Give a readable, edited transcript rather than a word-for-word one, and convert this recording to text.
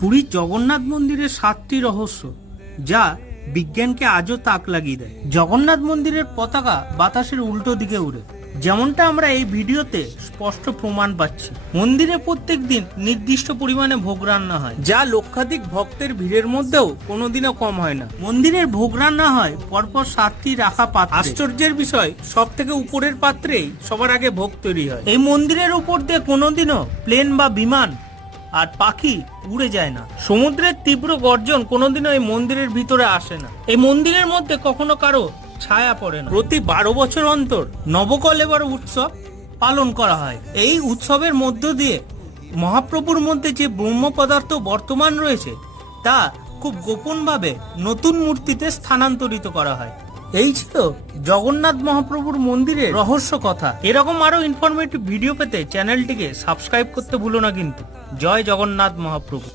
পুরীর জগন্নাথ মন্দিরের 7টি রহস্য যা বিজ্ঞানকে আজও তাক লাগিয়ে দেয়। জগন্নাথ মন্দিরের পতাকা বাতাসের উল্টো দিকে উড়ে, যেমনটা আমরা এই ভিডিওতে স্পষ্ট প্রমাণ পাচ্ছি। মন্দিরে প্রত্যেক দিন নির্দিষ্ট পরিমাণে ভোগ রান্না হয়, যা লক্ষাধিক ভক্তের ভিড়ের মধ্যেও কোনোদিনও কম হয় না। মন্দিরের ভোগ রান্না হয় পরপর 7টি রাখা পাত্রে। আশ্চর্যের বিষয়, সব থেকে উপরের পাত্রেই সবার আগে ভোগ তৈরি হয়। এই মন্দিরের উপর দিয়ে কোনোদিনও প্লেন বা বিমান আর পাখি উড়ে যায় না। সমুদ্রের তীব্র গর্জন কোনোদিনও এই মন্দিরের ভিতরে আসে না। এই মন্দিরের মধ্যে কখনো কারো ছায়া পড়ে না। প্রতি 12 বছর অন্তর নবকলেবর উৎসব পালন করা হয়। এই উৎসবের মধ্য দিয়ে মহাপ্রভুর মধ্যে যে ব্রহ্ম পদার্থ বর্তমান রয়েছে তা খুব গোপনভাবে নতুন মূর্তিতে স্থানান্তরিত করা হয়। এই ছিল জগন্নাথ মহাপ্রভুর মন্দিরের রহস্য কথা। এরকম আরো ইনফরমেটিভ ভিডিও পেতে চ্যানেলটিকে সাবস্ক্রাইব করতে ভুলো না কিন্তু। জয় জগন্নাথ মহাপ্রভু।